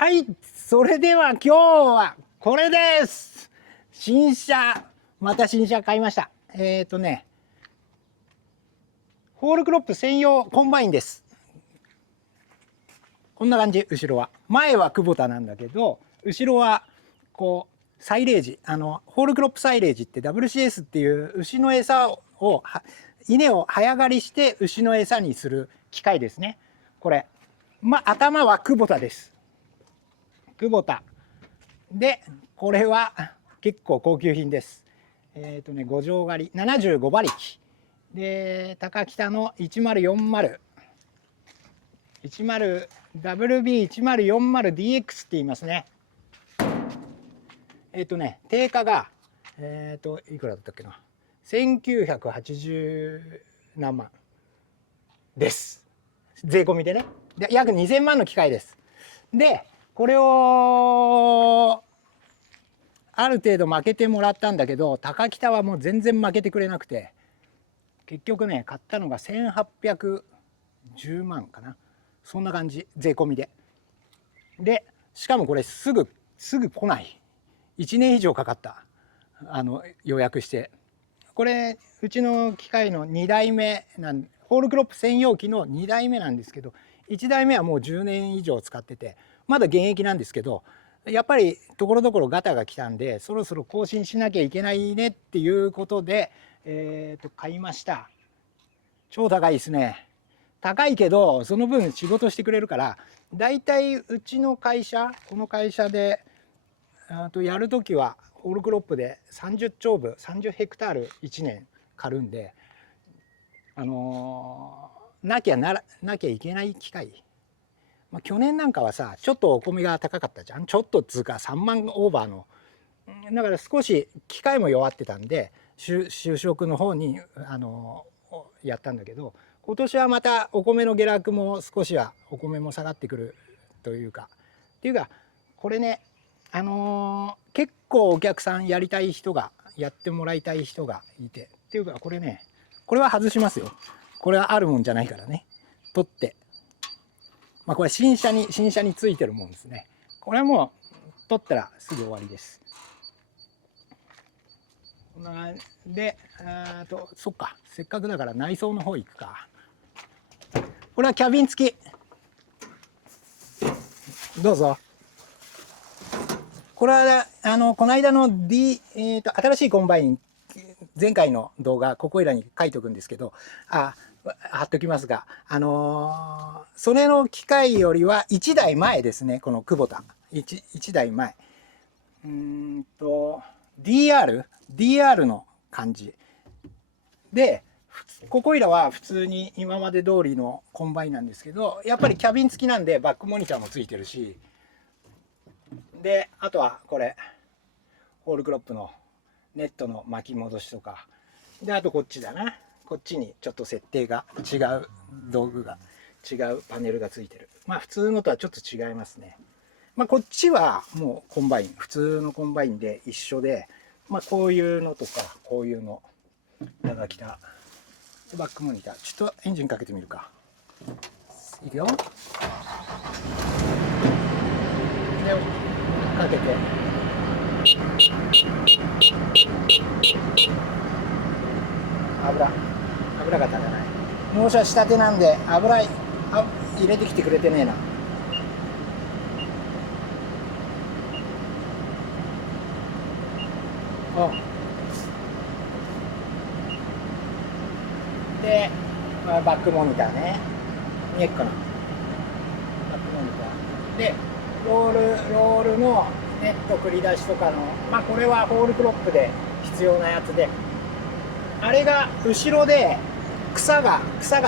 はい、それでは今日はこれです。新車、また新車買いました。ホールクロップ専用コンバインです。こんな感じ。後ろは前はクボタなんだけど、後ろはこうサイレージ、ホールクロップサイレージって WCS っていう牛の餌を稲を早刈りして牛の餌にする機械ですね。これ頭はクボタです。クボタで、これは結構高級品です。5畳狩り75馬力で、高北の 1040WB1040DX って言いますね。定価がいくらだったっけな、1980何万です。税込みでね。で約2000万の機械です。でこれをある程度負けてもらったんだけど、高北はもう全然負けてくれなくて、結局ね買ったのが1810万かな、そんな感じ、税込みで。でしかもこれすぐ来ない、1年以上かかった。予約して。これうちの機械の2代目ホールクロップ専用機の2代目なんですけど、1代目はもう10年以上使っててまだ現役なんですけど、やっぱりところどころガタが来たんで、そろそろ更新しなきゃいけないねっていうことで、買いました。超高いですね。高いけどその分仕事してくれるから、だいたいうちの会社、この会社でやるときはホールクロップで30丁部30ヘクタール1年刈るんで、なきゃいけない機械。去年なんかはさ、ちょっとお米が高かったじゃん。ちょっとつうか3万オーバーの。だから少し機械も弱ってたんで就職の方にやったんだけど、今年はまたお米の下落も少しはお米も下がってくるというか、これね、結構お客さんやりたい人がやってもらいたい人がいて、っていうかこれね、これは外しますよ。これはあるもんじゃないからね、取って、これ新車についてるもんですね。これはもう取ったらすぐ終わりです。でそっか、せっかくだから内装の方行くか。これはキャビン付き、どうぞ。これはこの間の、新しいコンバイン、前回の動画ここいらに書いておくんですけど、貼っときますが、それの機械よりは1台前ですね。このクボタ 1台前、DR の感じで、ここいらは普通に今まで通りのコンバインなんですけど、やっぱりキャビン付きなんでバックモニターもついてるし、であとはこれホールクロップのネットの巻き戻しとかで、あとこっちだな、こっちにちょっと設定が違う道具が、違うパネルがついてる。普通のとはちょっと違いますね。こっちはもうコンバイン、普通のコンバインで一緒で、こういうのとかこういうのいただきた。バックモニター、ちょっとエンジンかけてみるか。いくよ。でかけて、油が足らない。納車したてなんで油入れてきてくれてねえな。で、バックモニターね、見えっかな。バックモニターでロールのネット繰り出しとかの、これはホールクロップで必要なやつで、あれが後ろで草が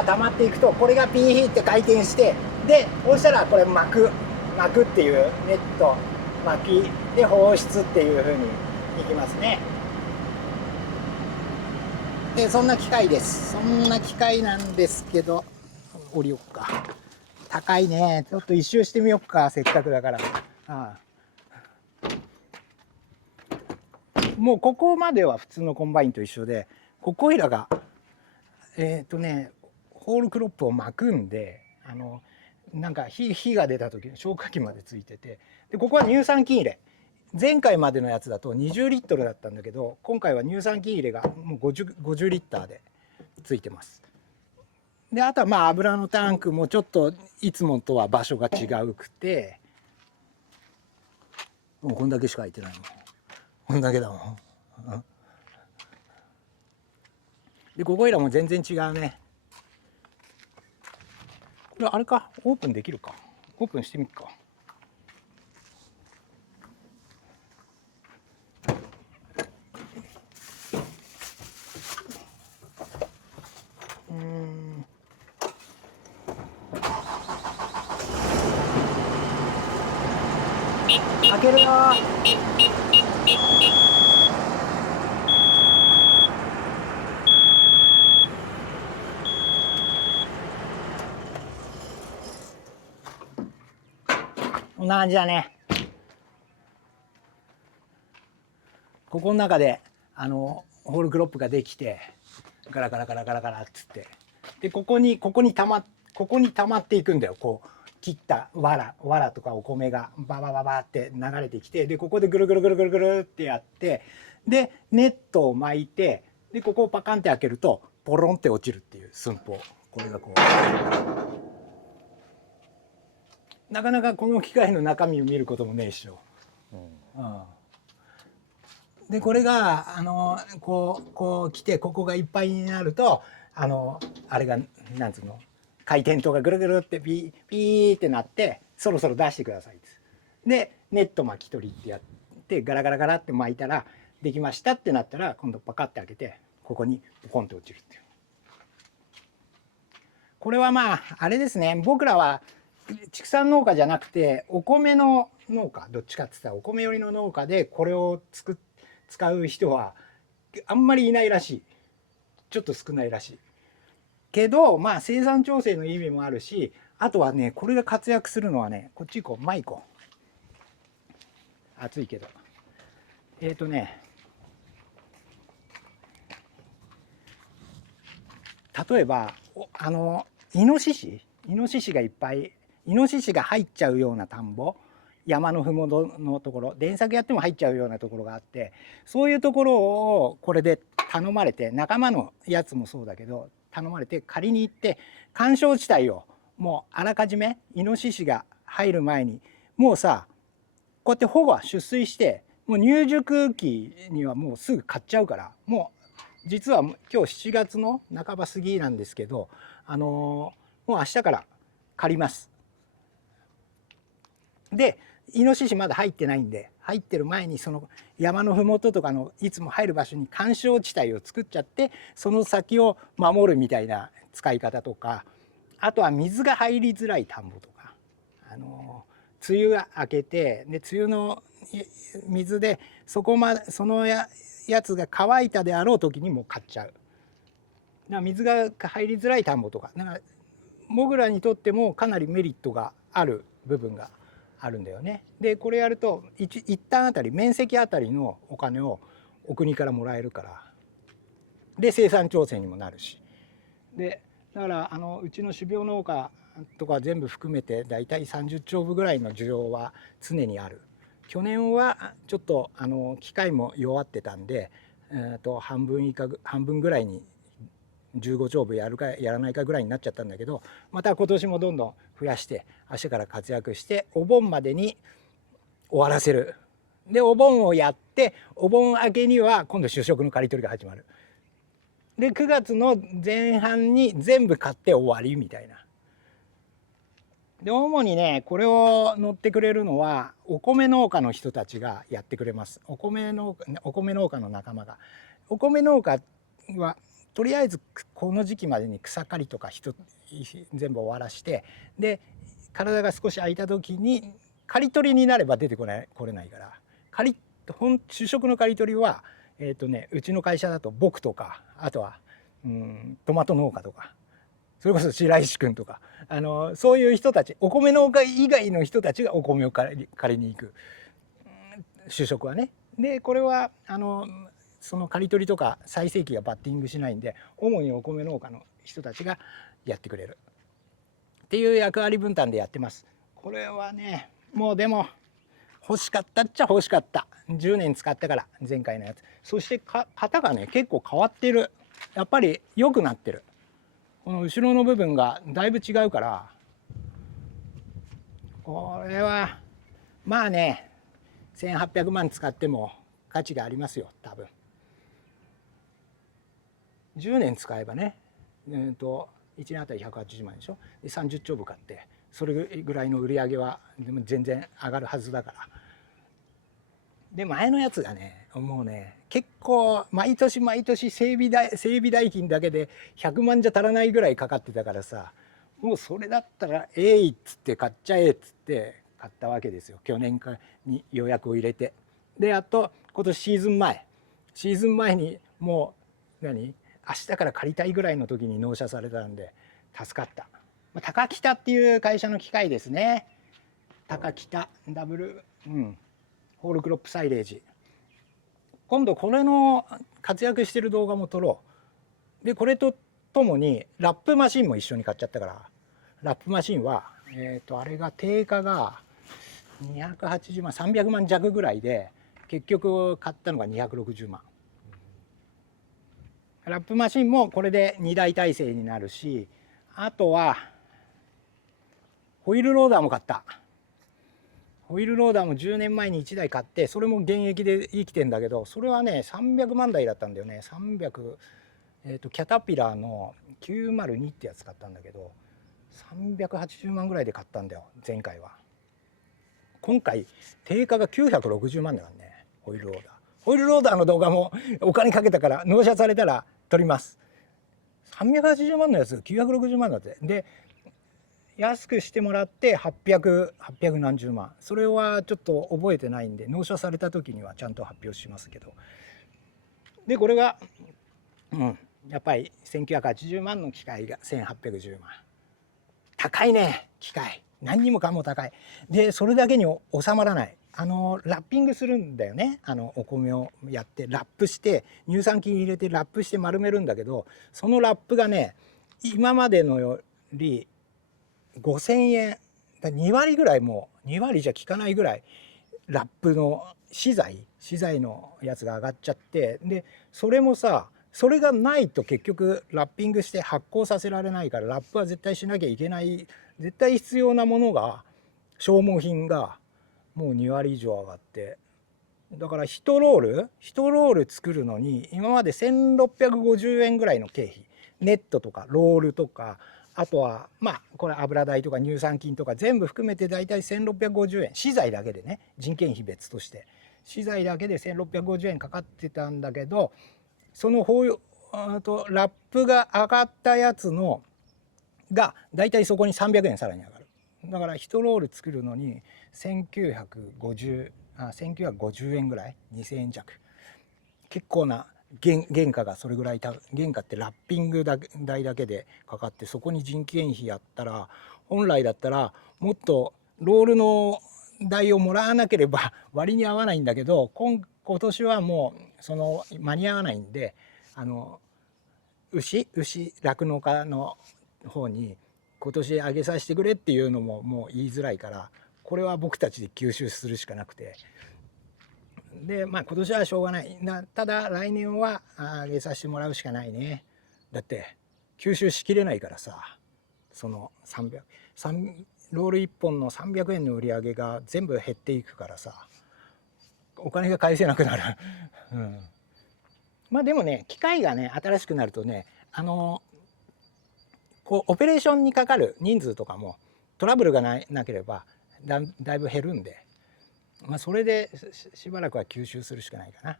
溜まっていくと、これがピーって回転して、でそうしたらこれ巻くっていうネット巻きで放出っていう風にいきますね。でそんな機械です。そんな機械なんですけど、降りよっか。高いね。ちょっと一周してみよっか、せっかくだから。もうここまでは普通のコンバインと一緒で、ここいらがホールクロップを巻くんで、なんか火が出た時の消火器までついてて、でここは乳酸菌入れ。前回までのやつだと20リットルだったんだけど、今回は乳酸菌入れがもう50リッターでついてます。であとはまあ油のタンクもちょっといつもとは場所が違うくて、もうこんだけしか空いてないもん。こんだけだもん。でここいらも全然違うね。これあれか、オープンできるか。オープンしてみっか。開けるよ。こんな感じだね。ここの中でホールクロップができて、ガラガラガラガラガラっつって、でここに溜まっていくんだよ。こう切った藁とかお米がババババって流れてきて、でここでぐるぐるぐるぐるぐるってやって、でネットを巻いて、でここをパカンって開けるとポロンって落ちるっていう寸法。これがこう、なかなかこの機械の中身を見ることもねえっしょ。でこれがこう来て、ここがいっぱいになるとあれがなんつうの、回転灯がぐるぐるってピーってなって、そろそろ出してくださいです。でネット巻き取りってやってガラガラガラって巻いたらできましたってなったら、今度パカって開けてここにポコンって落ちるっていう。これはまああれですね、僕らは畜産農家じゃなくてお米の農家、どっちかって言ったらお米寄りの農家でこれを使う人はあんまりいないらしい。ちょっと少ないらしいけど、まあ生産調整の意味もあるし、あとはねこれが活躍するのはね、こっち行こう、マイコ。暑いけど例えばイノシシがいっぱい、イノシシが入っちゃうような田んぼ、山のふもとのところ、電作やっても入っちゃうようなところがあって、そういうところをこれで頼まれて、仲間のやつもそうだけど頼まれて借りに行って、緩衝地帯をもうあらかじめイノシシが入る前にもうさ、こうやって保護は出水して、もう入熟期にはもうすぐ買っちゃうから、もう実は今日7月の半ば過ぎなんですけど、もう明日から借ります。でイノシシまだ入ってないんで、入ってる前にその山の麓とかのいつも入る場所に緩衝地帯を作っちゃって、その先を守るみたいな使い方とか、あとは水が入りづらい田んぼとか、梅雨が明けて、で梅雨の水でそのやつが乾いたであろう時にもう買っちゃう。だから水が入りづらい田んぼとか、だから僕らにとってもかなりメリットがある部分があるんだよね。でこれやると一旦あたり、面積あたりのお金をお国からもらえるから、で生産調整にもなるし、でだからうちの種苗農家とか全部含めてだいたい30丁分ぐらいの需要は常にある。去年はちょっと機械も弱ってたんで、半分ぐらいに15丁分やるかやらないかぐらいになっちゃったんだけど、また今年もどんどん増やして明日から活躍してお盆までに終わらせる。でお盆をやって、お盆明けには今度主食の刈り取りが始まる。で9月の前半に全部買って終わりみたいな。で主にねこれを乗ってくれるのはお米農家の人たちがやってくれます。お米農家の仲間が。お米農家はとりあえずこの時期までに草刈りとか全部終わらして、で体が少し空いた時に刈り取りになれば出てこれないから、主食の刈り取りはうちの会社だと僕とか、あとはトマト農家とか、それこそ白石君とかそういう人たち、お米農家以外の人たちがお米を借りに行く、主食はね。でこれはその刈り取りとか最盛期がバッティングしないんで、主にお米農家の人たちがやってくれるっっていう役割分担でやってます。これはねもうでも欲しかったっちゃ欲しかった。10年使ってから前回のやつ。そして型がね結構変わってる。やっぱり良くなってる。この後ろの部分がだいぶ違うから、これはまあね1800万使っても価値がありますよ多分。10年使えばね1年あたり180万でしょ。で30兆部買ってそれぐらいの売り上げはでも全然上がるはずだから。で前のやつがねもうね結構毎年毎年整備代金だけで100万じゃ足らないぐらいかかってたからさ、もうそれだったらえいっつって買っちゃえっつって買ったわけですよ。去年に予約を入れて、であと今年シーズン前にもう明日から借りたいぐらいの時に納車されたんで助かった。高北っていう会社の機械ですね。高北ダブル、ホールクロップサイレージ。今度これの活躍してる動画も撮ろう。でこれとともにラップマシンも一緒に買っちゃったから、ラップマシンはあれが定価が280万300万弱ぐらいで結局買ったのが260万。ラップマシンもこれで2台体制になるし、あとはホイールローダーも買った。ホイールローダーも10年前に1台買って、それも現役で生きてんだけど、それはね300万台だったんだよね。300キャタピラーの902ってやつ買ったんだけど380万ぐらいで買ったんだよ前回は。今回定価が960万だからね。ホイールローダー、ホイールローダーの動画もお金かけたから納車されたら撮ります。380万のやつが960万だって。で安くしてもらって800何十万、それはちょっと覚えてないんで納車された時にはちゃんと発表しますけど。でこれがやっぱり1980万の機械が1810万。高いね機械。何にもかも高い。でそれだけに収まらない。ラッピングするんだよね。お米をやってラップして乳酸菌入れてラップして丸めるんだけど、そのラップがね今までのより5000円だ、2割ぐらい、もう2割じゃ効かないぐらいラップの資材のやつが上がっちゃって、でそれもさ、それがないと結局ラッピングして発酵させられないから、ラップは絶対しなきゃいけない、絶対必要なものが消耗品がもう2割以上上がって、だから1ロール作るのに今まで1650円ぐらいの経費、ネットとかロールとか、あとはこれ油代とか乳酸菌とか全部含めてだいたい1650円、資材だけでね、人件費別として資材だけで1650円かかってたんだけど、そのラップが上がったやつのがだいたいそこに300円さらに上がる。だから1ロール作るのに1950円ぐらい、2000円弱、結構な原価がそれぐらい、原価ってラッピング代だけでかかって、そこに人件費やったら、本来だったらもっとロールの代をもらわなければ割に合わないんだけど、今年はもうその間に合わないんで、酪農家の方に今年上げさせてくれっていうのももう言いづらいから、これは僕たちで吸収するしかなくて、で今年はしょうがない。ただ来年は上げさせてもらうしかないね。だって吸収しきれないからさ、そのロール1本の300円の売り上げが全部減っていくからさ、お金が返せなくなるでもね、機械がね新しくなるとね、オペレーションにかかる人数とかもトラブルがなければだいぶ減るんで、それでしばらくは吸収するしかないかな。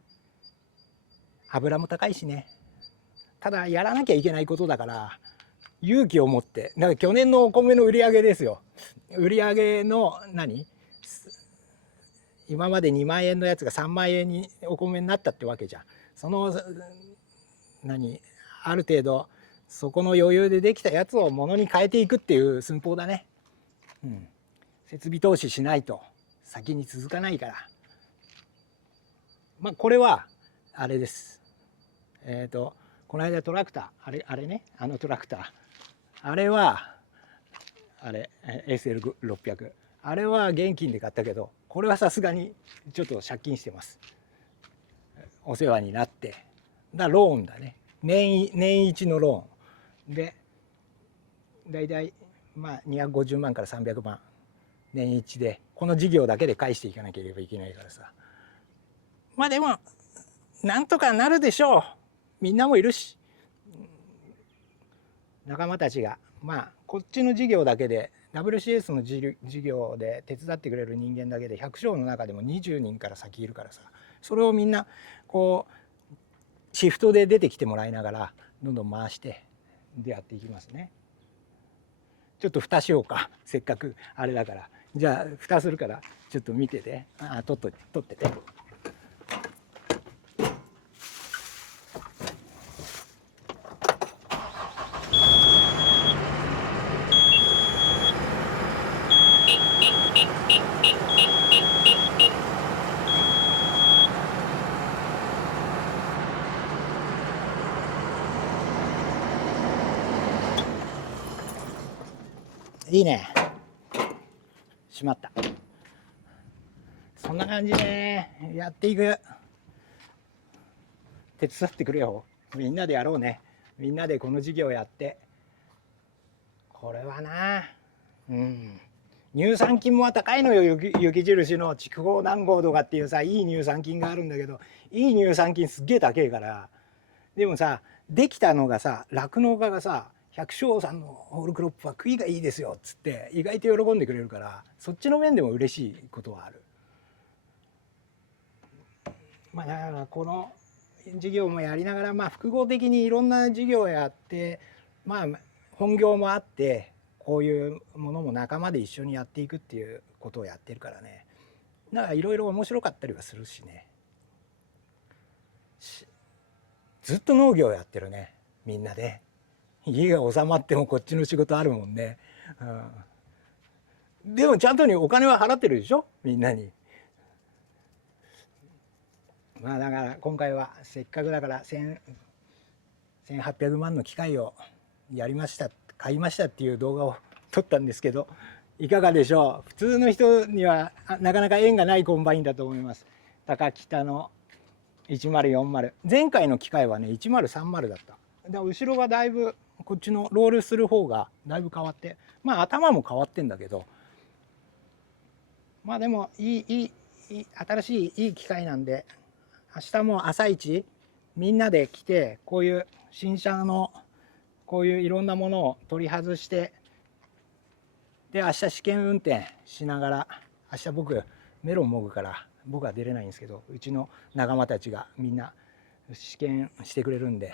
油も高いしね。ただやらなきゃいけないことだから勇気を持って、だから去年のお米の売り上げですよ。売り上げの今まで2万円のやつが3万円にお米になったってわけじゃん。そのある程度そこの余裕でできたやつを物に変えていくっていう寸法だね。設備投資しないと先に続かないから。これはあれです。この間トラクター、あれね、トラクター、あれはあれ SL600、あれは現金で買ったけど、これはさすがにちょっと借金してます。お世話になって、ローンだね、年一のローンでだいたい250万から300万年一で、この事業だけで返していかなければいけないからさ。でもなんとかなるでしょう。みんなもいるし、仲間たちがこっちの事業だけで WCS の事業で手伝ってくれる人間だけで100床の中でも20人から先いるからさ、それをみんなこうシフトで出てきてもらいながらどんどん回してでやっていきますね。ちょっと蓋しようか、せっかくあれだから。じゃあ蓋するからちょっと見てて、取ってて。いいね。しまった。そんな感じでやっていく。手伝ってくれよ。みんなでやろうね。みんなでこの事業やって。これはな、乳酸菌も高いのよ。雪印の筑豊何号とかっていうさ、いい乳酸菌があるんだけど、いい乳酸菌すっげえ高えから。でもさ、できたのがさ、酪農家がさ、百姓さんのホールクロップは食いがいいですよっつって意外と喜んでくれるから、そっちの面でも嬉しいことはある。だからこの事業もやりながら、複合的にいろんな事業をやって、本業もあって、こういうものも仲間で一緒にやっていくっていうことをやってるからね。だからいろいろ面白かったりはするしね。ずっと農業やってるね、みんなで。家が収まってもこっちの仕事あるもんね。でもちゃんとにお金は払ってるでしょ、みんなに。だから今回はせっかくだから1800万の機械を買いましたっていう動画を撮ったんですけど、いかがでしょう。普通の人にはなかなか縁がないコンバインだと思います。高北の1040、前回の機械はね1030だった。後ろがだいぶこっちのロールする方がだいぶ変わって、頭も変わってんだけど、でも新しいいい機械なんで、明日も朝一みんなで来て、こういう新車のこういういろんなものを取り外して、で明日試験運転しながら、明日僕メロンもぐから僕は出れないんですけど、うちの仲間たちがみんな試験してくれるんで。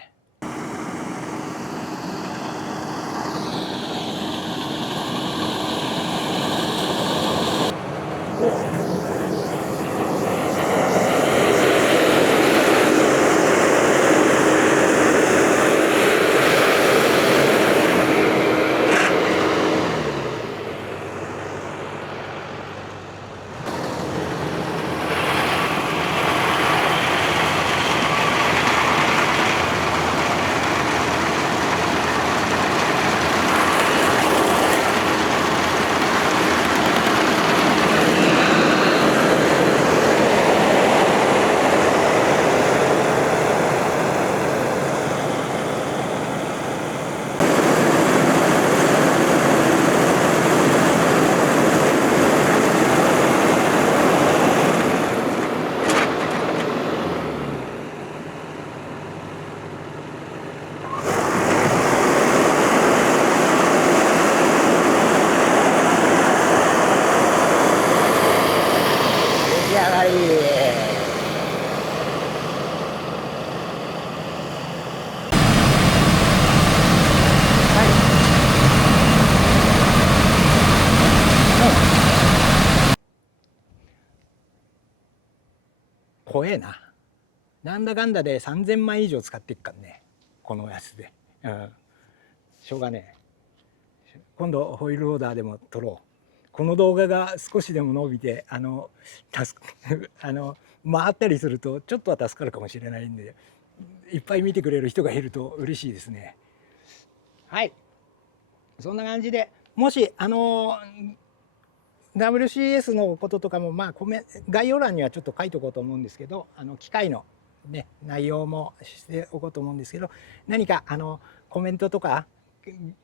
怖えな。なんだかんだで3000枚以上使ってっからね、このやつで。しょうがねえ。今度ホイールオーダーでも撮ろう。この動画が少しでも伸びて回ったりするとちょっとは助かるかもしれないんで、いっぱい見てくれる人がいると嬉しいですね。はい、そんな感じでもしWCS のこととかも概要欄にはちょっと書いとこうと思うんですけど、機械のね内容もしておこうと思うんですけど、何かコメントとか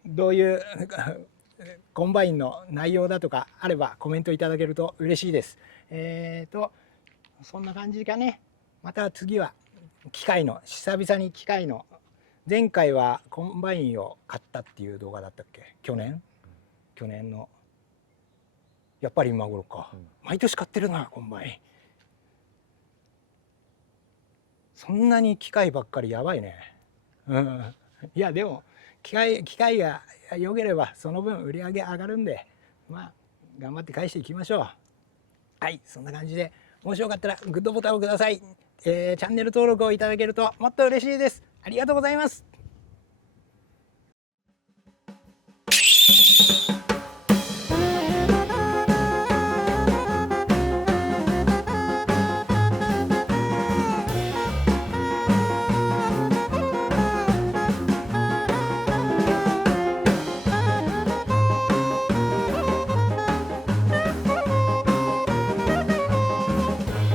どういうコンバインの内容だとかあればコメントいただけると嬉しいです。そんな感じかね。また次は機械の久々に機械の、前回はコンバインを買ったっていう動画だったっけ、去年の、やっぱり今頃か、毎年買ってるなコンバイン。そんなに機械ばっかりやばいね。いやでも機械が良ければその分売り上げ上がるんで、頑張って返していきましょう。はい、そんな感じで、もしよかったらグッドボタンをください。チャンネル登録をいただけるともっと嬉しいです。ありがとうございます。